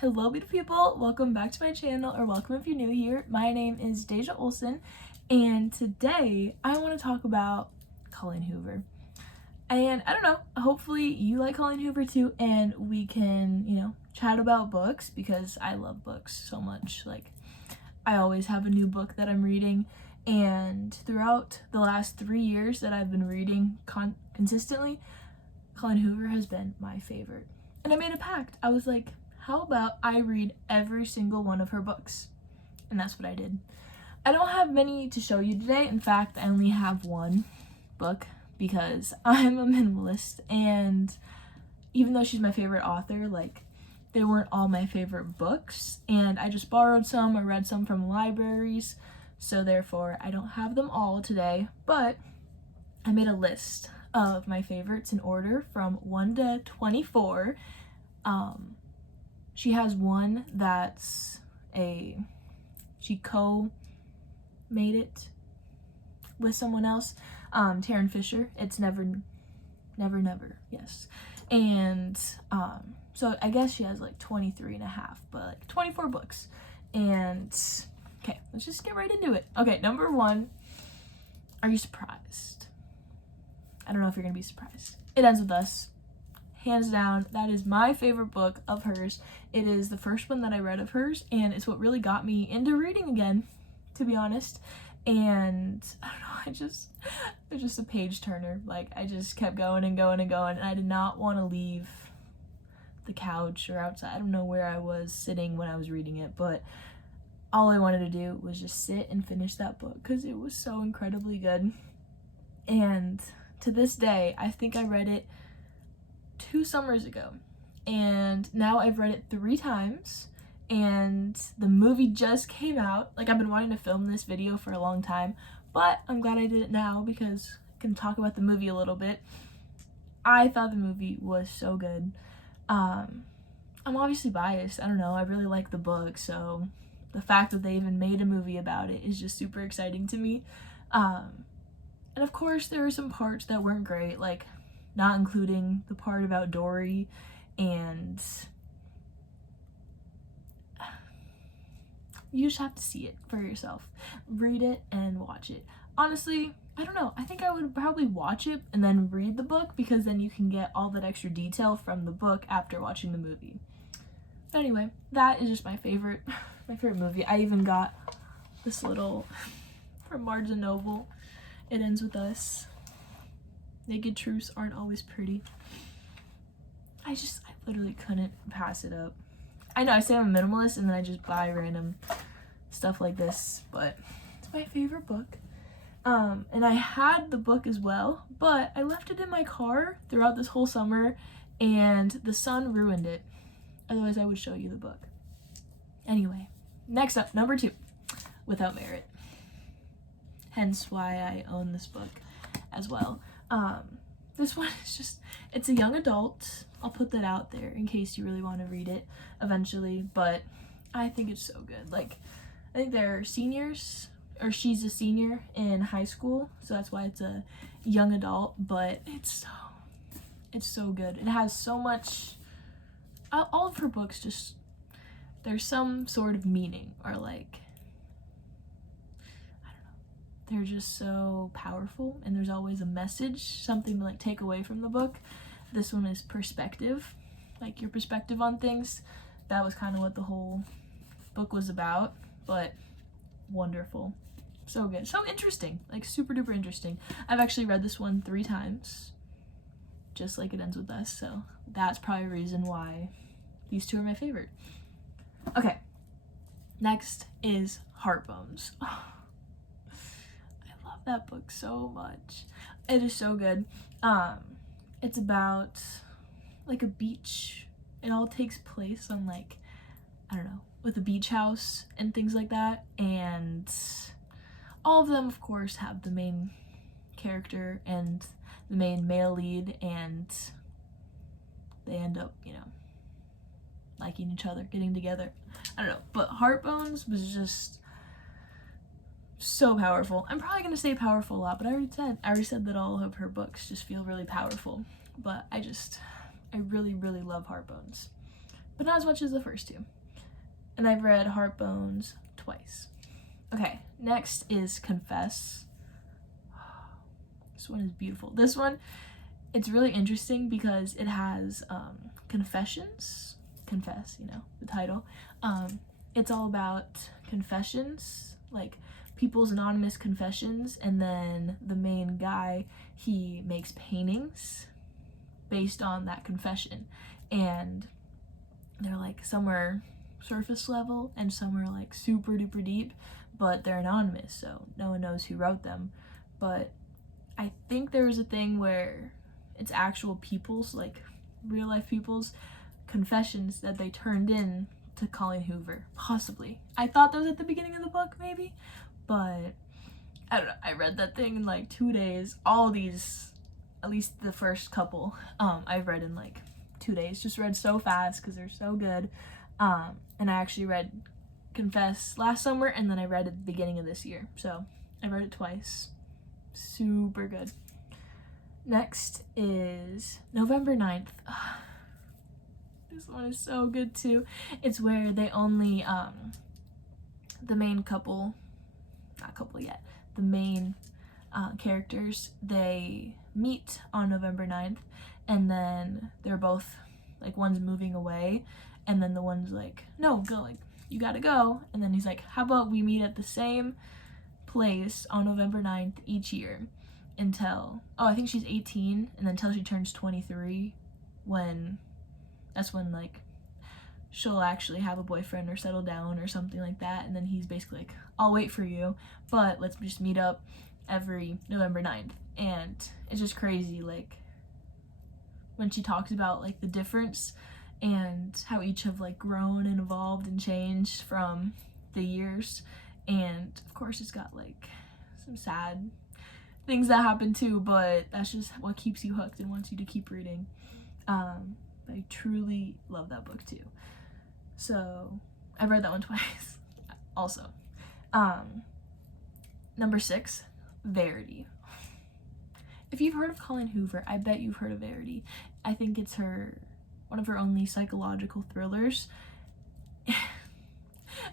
Hello beautiful people, welcome back to my channel, or welcome if you're new here. My name is Deja Olson, and today I want to talk about Colleen Hoover. And I don't know, hopefully you like Colleen Hoover too, and we can, chat about books, because I love books so much. Like, I always have a new book that I'm reading, and throughout the last 3 years that I've been reading consistently, Colleen Hoover has been my favorite. And I made a pact. I was like, how about I read every single one of her books? And that's what I did. I don't have many to show you today. In fact, I only have one book because I'm a minimalist, and even though she's my favorite author, like, they weren't all my favorite books, and I just borrowed some or read some from libraries, so therefore I don't have them all today, but I made a list of my favorites in order from 1 to 24. She has one that's she co-made it with someone else, Taryn Fisher. It's Never, yes. And so I guess she has like 23 and a half, but like 24 books. And okay, let's just get right into it. Okay, number 1, are you surprised? I don't know if you're gonna be surprised. It Ends With Us. Hands down, that is my favorite book of hers. It is the first one that I read of hers, and it's what really got me into reading again, to be honest. And I don't know, it was just a page turner. Like, I just kept going and going and going, and I did not want to leave the couch or outside. I don't know where I was sitting when I was reading it, but all I wanted to do was just sit and finish that book because it was so incredibly good. And to this day, I think I read it 2 summers ago, and now I've read it 3 times, and the movie just came out. Like, I've been wanting to film this video for a long time, but I'm glad I did it now because I can talk about the movie a little bit. I thought the movie was so good. I'm obviously biased. I don't know, I really like the book, so the fact that they even made a movie about it is just super exciting to me. And of course there were some parts that weren't great, like not including the part about Dory, and you just have to see it for yourself. Read it and watch it. Honestly, I don't know, I think I would probably watch it and then read the book, because then you can get all that extra detail from the book after watching the movie. But anyway, that is just my favorite movie. I even got this little from Barnes & Noble. It Ends With Us. Naked truths aren't always pretty. I literally couldn't pass it up. I know I say I'm a minimalist and then I just buy random stuff like this, but it's my favorite book. And I had the book as well, but I left it in my car throughout this whole summer, and the sun ruined it. Otherwise I would show you the book. Anyway, next up, number 2, Without Merit. Hence why I own this book as well. This one is just, it's a young adult. I'll put that out there in case you really want to read it eventually, but I think it's so good. Like, I think they're seniors, or she's a senior in high school, so that's why it's a young adult, but it's so good. It has so much, all of her books just, there's some sort of meaning, or like, they're just so powerful, and there's always a message, something to like take away from the book. This one is perspective, like your perspective on things. That was kind of what the whole book was about, but wonderful. So good, so interesting, like super duper interesting. I've actually read this one 3 times, just like It Ends With Us, so that's probably a reason why these 2 are my favorite. Okay, next is Heartbones. That book so much. It is so good. It's about like a beach. It all takes place on, like, I don't know, with a beach house and things like that, and all of them of course have the main character and the main male lead, and they end up, liking each other, getting together. I don't know, but Heartbones was just so powerful. I'm probably gonna say powerful a lot, but I already said that all of her books just feel really powerful. But I really, really love Heartbones. but not as much as the first two. And I've read Heartbones twice. Okay, next is Confess. This one is beautiful. This one, it's really interesting because it has confessions. Confess, you know, the title. It's all about confessions, like people's anonymous confessions, and then the main guy, he makes paintings based on that confession, and they're like somewhere surface level and somewhere like super duper deep, but they're anonymous, so no one knows who wrote them. But I think there was a thing where it's actual people's, like real life people's confessions that they turned in to Colleen Hoover, possibly. I thought that was at the beginning of the book, maybe, but I don't know. I read that thing in like 2 days. All these, at least the first couple, I've read in like 2 days. Just read so fast because they're so good. And I actually read Confess last summer, and then I read it at the beginning of this year. So I read it twice. Super good. Next is November 9th. This one is so good too. It's where they only, the main couple, not couple yet, the main characters, they meet on November 9th, and then they're both, like, one's moving away, and then the one's like, no, go, like, you gotta go, and then he's like, how about we meet at the same place on November 9th each year until, I think she's 18, and then until she turns 23, that's when, like, she'll actually have a boyfriend or settle down or something like that, and then he's basically like, I'll wait for you, but let's just meet up every November 9th, and it's just crazy, like, when she talks about, like, the difference and how each have, like, grown and evolved and changed from the years, and of course it's got, like, some sad things that happen too, but that's just what keeps you hooked and wants you to keep reading. I truly love that book too. So I've read that one twice also. Number 6, Verity. If you've heard of Colleen Hoover, I bet you've heard of Verity. I think it's one of her only psychological thrillers.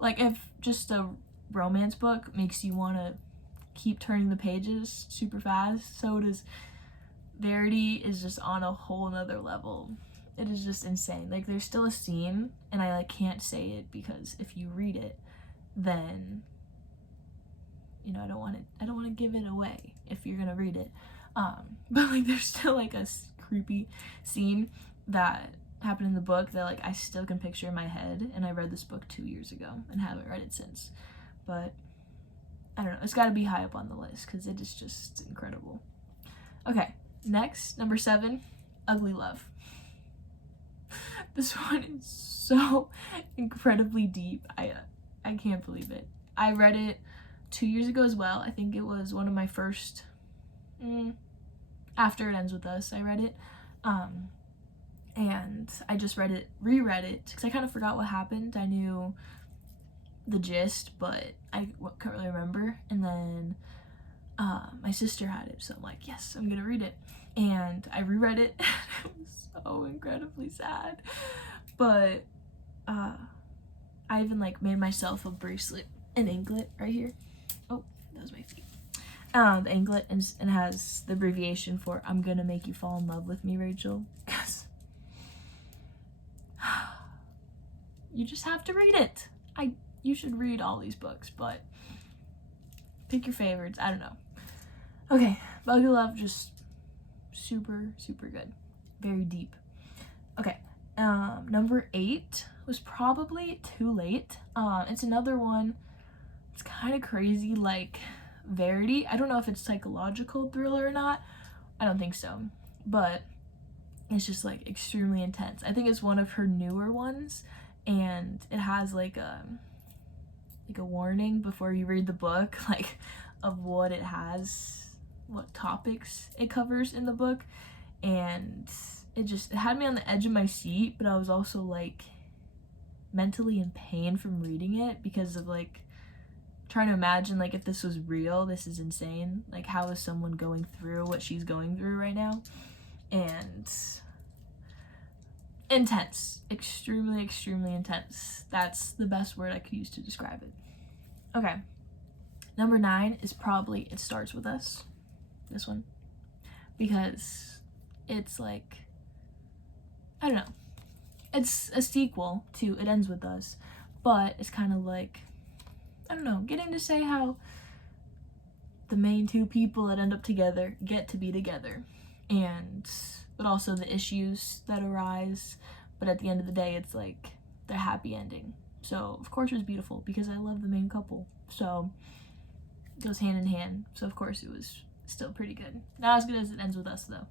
Like, if just a romance book makes you want to keep turning the pages super fast, so does Verity. Is just on a whole nother level. It is just insane. Like, there's still a scene, and I, like, can't say it because if you read it, then, you know, I don't want to give it away if you're gonna read it. But, like, there's still, like, a creepy scene that happened in the book that, like, I still can picture in my head, and I read this book 2 years ago and haven't read it since. But I don't know, it's got to be high up on the list because it is just incredible. Okay, next, number 7, Ugly Love. This one is so incredibly deep. I can't believe it. I read it 2 years ago as well. I think it was one of my first, after It Ends With Us, I read it. And I just reread it, because I kind of forgot what happened. I knew the gist, but I can't really remember. And then my sister had it, so I'm like, yes, I'm gonna read it. And I reread it. It was so incredibly sad. But I even, like, made myself a bracelet, an anklet right here. Oh, that was my feet. The anklet, and has the abbreviation for I'm gonna make you fall in love with me, Rachel. Because you just have to read it. You should read all these books, but pick your favorites. I don't know. Okay, Ugly Love, just super, super good. Very deep. Okay, number 8 was probably too late. It's another one. It's kind of crazy, like Verity. I don't know if it's psychological thriller or not. I don't think so, but it's just, like, extremely intense. I think it's one of her newer ones, and it has like a warning before you read the book, like, of what it has, what topics it covers in the book, and it had me on the edge of my seat, but I was also, like, mentally in pain from reading it because of, like, trying to imagine, like, if this was real, this is insane. Like, how is someone going through what she's going through right now? And intense. Extremely, extremely intense. That's the best word I could use to describe it. Okay. Number 9 is probably It Starts With Us. This one. Because it's like, I don't know. It's a sequel to It Ends With Us. But it's kind of like, I don't know, getting to say how the main two people that end up together get to be together. But also the issues that arise. But at the end of the day, it's like the happy ending. So, of course, it was beautiful because I love the main couple. So, it goes hand in hand. So, of course, it was still pretty good. Not as good as It Ends With Us, though.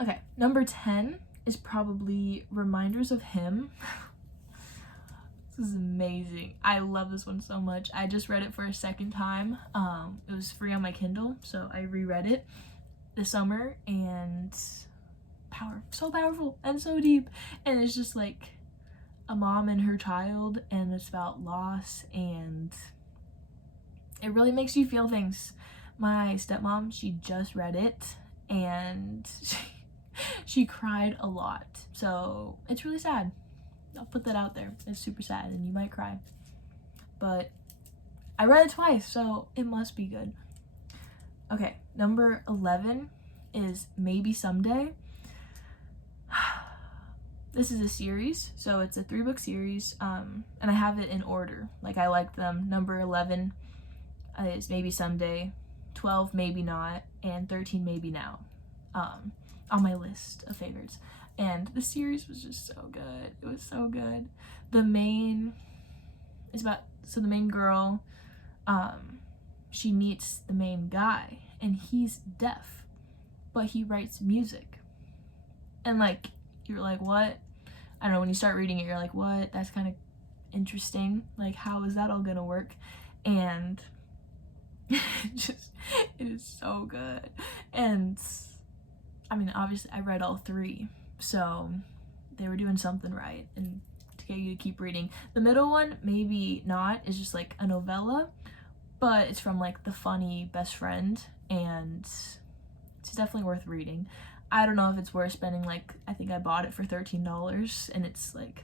Okay, number 10 is probably Reminders of Him. This is amazing. I love this one so much. I just read it for a second time. It was free on my Kindle, so I reread it this summer, and so powerful and so deep. And it's just like a mom and her child, and it's about loss, and it really makes you feel things. My stepmom, she just read it, and she cried a lot. So it's really sad. I'll put that out there. It's super sad and you might cry. But I read it twice, so it must be good. Okay, number 11 is Maybe Someday. This is a series, so it's a 3-book series, and I have it in order. Like, I like them. Number 11 is Maybe Someday, 12 Maybe Not, and 13 Maybe Now, on my list of favorites. And the series was just so good. It was so good. The main girl, she meets the main guy, and he's deaf, but he writes music. And like, you're like, what? I don't know, when you start reading it, you're like, what? That's kind of interesting. Like, how is that all gonna work? And it is so good. And I mean, obviously I read all 3, so they were doing something right and to get you to keep reading. The middle one, Maybe Not, is just like a novella, but it's from like the funny best friend, and it's definitely worth reading. I don't know if it's worth spending, like, I think I bought it for $13, and it's like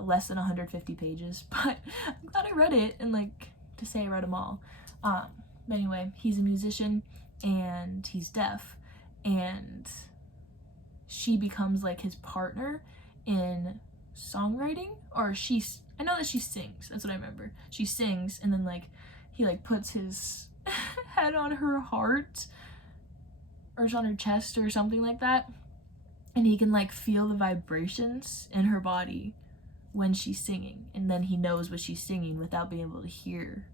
less than 150 pages, but I'm glad I read it, and like, to say I read them all. But anyway, he's a musician and he's deaf, and she becomes like his partner in songwriting, or I know that she sings, that's what I remember. She sings, and then like he like puts his head on her heart, or it's on her chest or something like that, and he can like feel the vibrations in her body when she's singing, and then he knows what she's singing without being able to hear.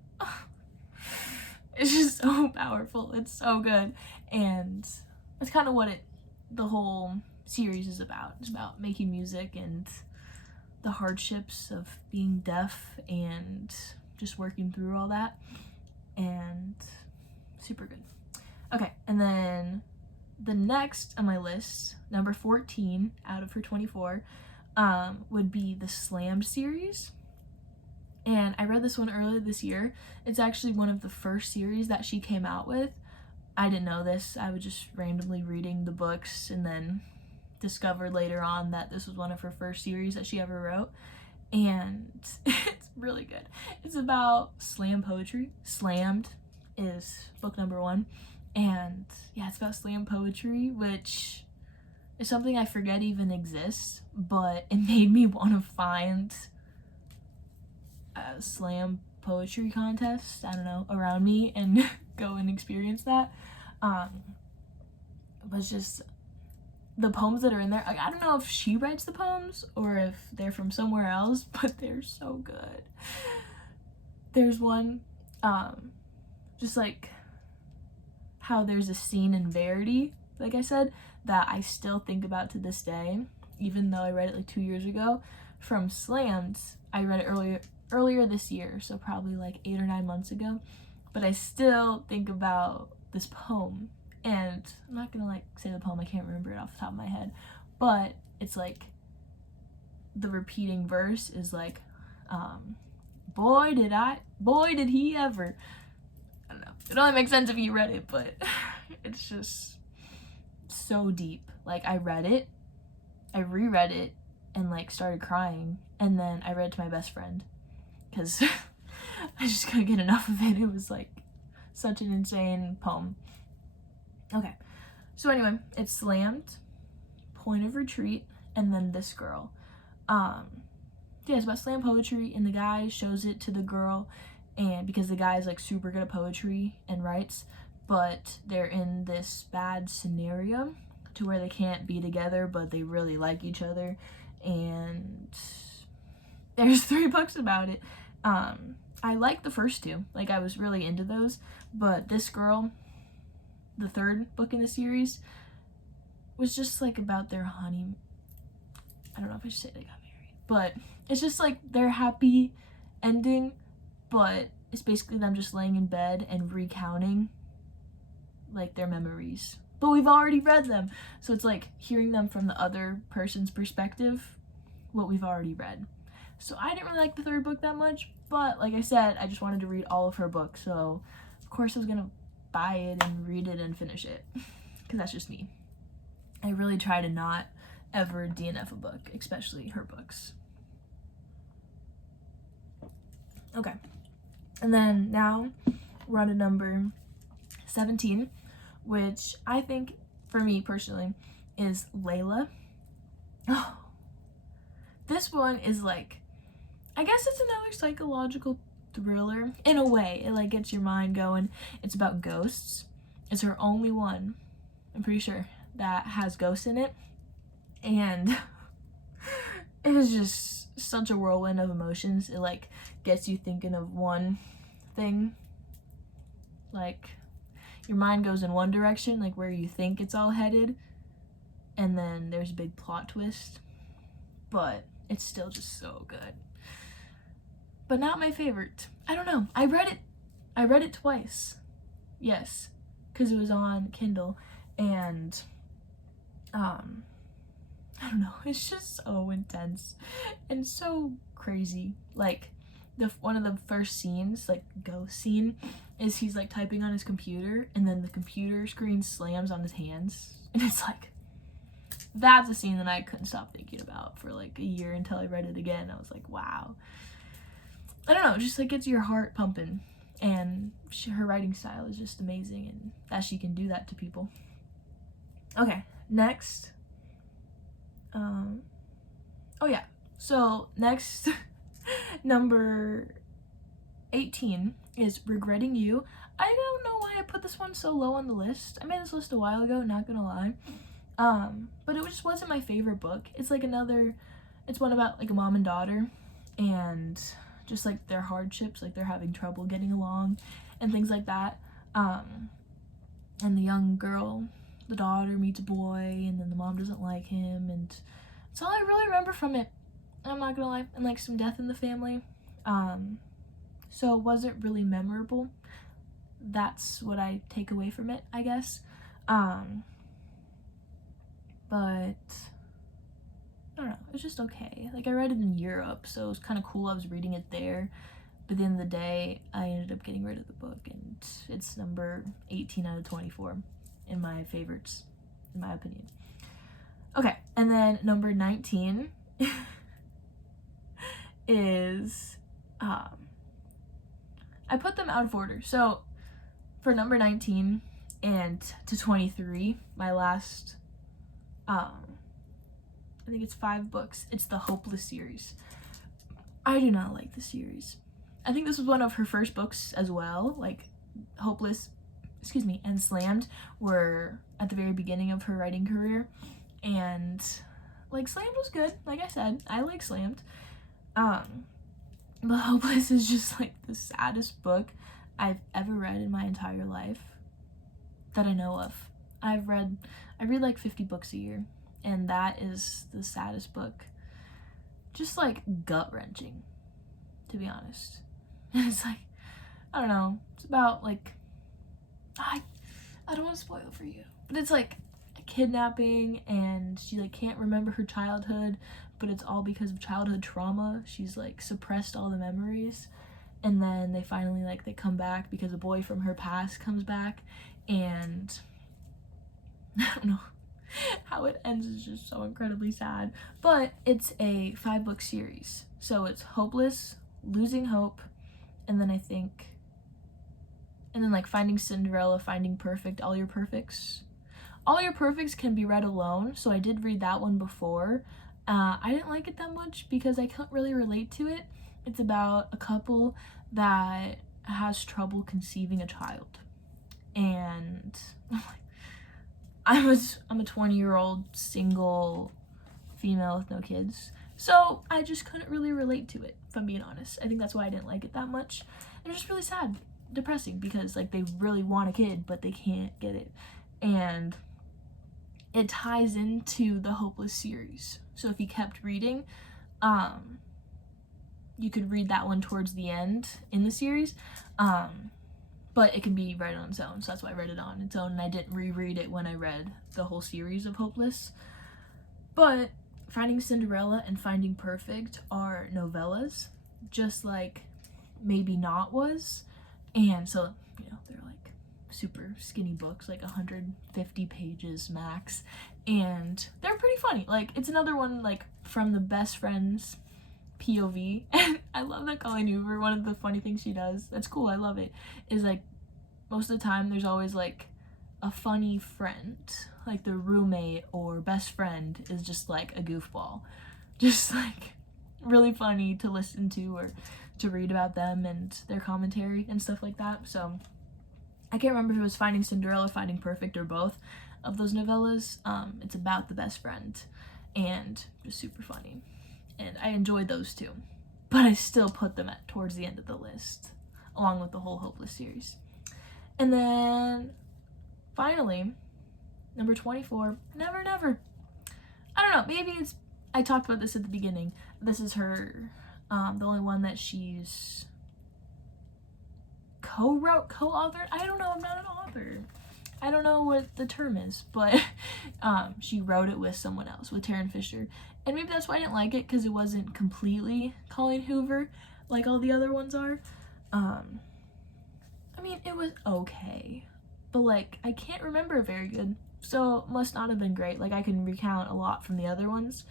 It's just so powerful. It's so good. And that's kind of what the whole series is about. It's about making music and the hardships of being deaf and just working through all that. And super good. Okay, and then the next on my list, number 14 out of her 24, would be the Slammed series. And I read this one earlier this year. It's actually one of the first series that she came out with. I didn't know this. I was just randomly reading the books and then discovered later on that this was one of her first series that she ever wrote. And it's really good. It's about slam poetry. Slammed is book number 1. And yeah, it's about slam poetry, which is something I forget even exists, but it made me want to find a slam poetry contest, I don't know, around me and go and experience that. But it's just the poems that are in there, like, I don't know if she writes the poems or if they're from somewhere else, but they're so good. There's one, just like how there's a scene in Verity, like I said, that I still think about to this day, even though I read it like 2 years ago. From Slammed, I read it earlier this year, so probably like 8 or 9 months ago, but I still think about this poem. And I'm not gonna like say the poem, I can't remember it off the top of my head, but it's like the repeating verse is like, boy did he ever. I don't know, it only makes sense if you read it, but it's just so deep. Like, I read it I reread it and like started crying, and then I read it to my best friend because I just couldn't get enough of it. It was like such an insane poem. Okay, so anyway, it's Slammed, Point of Retreat, and then This Girl. Yeah, it's about slam poetry, and the guy shows it to the girl, and because the guy is like super good at poetry and writes, but they're in this bad scenario to where they can't be together, but they really like each other, and there's 3 books about it. I liked the first 2, like I was really into those, but This Girl, the 3rd book in the series, was just like about their honeymoon. I don't know if I should say they got married, but it's just like their happy ending, but it's basically them just laying in bed and recounting like their memories. But we've already read them, so it's like hearing them from the other person's perspective, what we've already read. So I didn't really like the 3rd book that much, but like I said, I just wanted to read all of her books, so of course I was gonna buy it and read it and finish it, because that's just me. I really try to not ever DNF a book, especially her books. Okay, and then now we're on to number 17, which I think, for me personally, is Layla. Oh, this one is like, I guess it's another psychological thriller in a way. It like gets your mind going. It's about ghosts. It's her only one, I'm pretty sure, that has ghosts in it, and it is just such a whirlwind of emotions. It like gets you thinking of one thing, like your mind goes in one direction, like where you think it's all headed, and then there's a big plot twist, but it's still just so good. But not my favorite. I don't know. I read it twice. Yes, because it was on Kindle, and I don't know, it's just so intense and so crazy. Like one of the first scenes, like ghost scene, is he's like typing on his computer, and then the computer screen slams on his hands, and it's like, that's a scene that I couldn't stop thinking about for like a year until I read it again. I was like, wow. I don't know, it just like gets your heart pumping, and her writing style is just amazing, and that she can do that to people. Okay, next. Oh yeah, so next, number 18 is Regretting You. I don't know why I put this one so low on the list. I made this list a while ago, not gonna lie. But it just wasn't my favorite book. It's like it's one about like a mom and daughter, and just like their hardships, like they're having trouble getting along and things like that. And the young girl, the daughter, meets a boy, and then the mom doesn't like him, and that's all I really remember from it. I'm not gonna lie. And like some death in the family. So was it really memorable? That's what I take away from it, I guess. But I don't know, it was just okay. Like I read it in Europe, so it was kind of cool. I was reading it there, but at the end of the day, I ended up getting rid of the book, and it's number 18 out of 24 in my favorites, in my opinion. Okay, and then number 19 is, I put them out of order. So for number 19 and to 23, my last, I think it's 5 books. It's the Hopeless series. I do not like the series. I think this was one of her first books as well. Like Hopeless, and Slammed were at the very beginning of her writing career. And like Slammed was good. Like I said, I like Slammed. But Hopeless is just like the saddest book I've ever read in my entire life that I know of. I read like 50 books a year, and that is the saddest book. Just like gut-wrenching, to be honest. And it's like, I don't know, it's about like, I don't want to spoil it for you, but it's like a kidnapping, and she like can't remember her childhood, but it's all because of childhood trauma. She's like suppressed all the memories, and then they finally like they come back because a boy from her past comes back, and I don't know, how it ends is just so incredibly sad. But it's a 5-book series. So it's Hopeless, Losing Hope, and then like Finding Cinderella, Finding Perfect, All Your Perfects. All Your Perfects can be read alone, so I did read that one before. I didn't like it that much because I couldn't really relate to it. It's about a couple that has trouble conceiving a child. And I'm a 20-year-old single female with no kids. So I just couldn't really relate to it, if I'm being honest. I think that's why I didn't like it that much. It was just really sad, depressing, because like they really want a kid, but they can't get it. And it ties into the Hopeless series. So if you kept reading, you could read that one towards the end in the series. But it can be read on its own, so that's why I read it on its own, and I didn't reread it when I read the whole series of Hopeless. But Finding Cinderella and Finding Perfect are novellas, just like Maybe Not was. And so, they're like super skinny books, like 150 pages max, and they're pretty funny. Like, it's another one like from the best friend's POV. And I love that Colleen Hoover, one of the funny things she does, that's cool, I love it, is like most of the time there's always like a funny friend, like the roommate or best friend is just like a goofball, just like really funny to listen to or to read about them and their commentary and stuff like that. So I can't remember if it was Finding Cinderella, Finding Perfect, or both of those novellas. It's about the best friend and just super funny, and I enjoyed those two, but I still put them towards the end of the list along with the whole Hopeless series. And then finally, number 24, Never Never. I don't know, maybe it's, I talked about this at the beginning, this is her the only one that she's co-authored. I don't know, I'm not an author, I don't know what the term is, but she wrote it with someone else, with Taryn Fisher, and maybe that's why I didn't like it, because it wasn't completely Colleen Hoover like all the other ones are. I mean, it was okay, but like I can't remember it very good, so it must not have been great. Like, I can recount a lot from the other ones,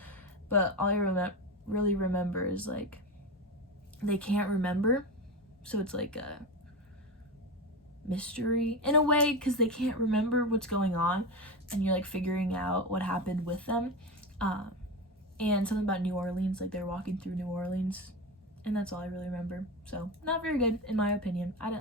but all I really remember is like they can't remember, so it's like a mystery in a way, because they can't remember what's going on and you're like figuring out what happened with them. And something about New Orleans, like they're walking through New Orleans, and that's all I really remember. So not very good in my opinion. I didn't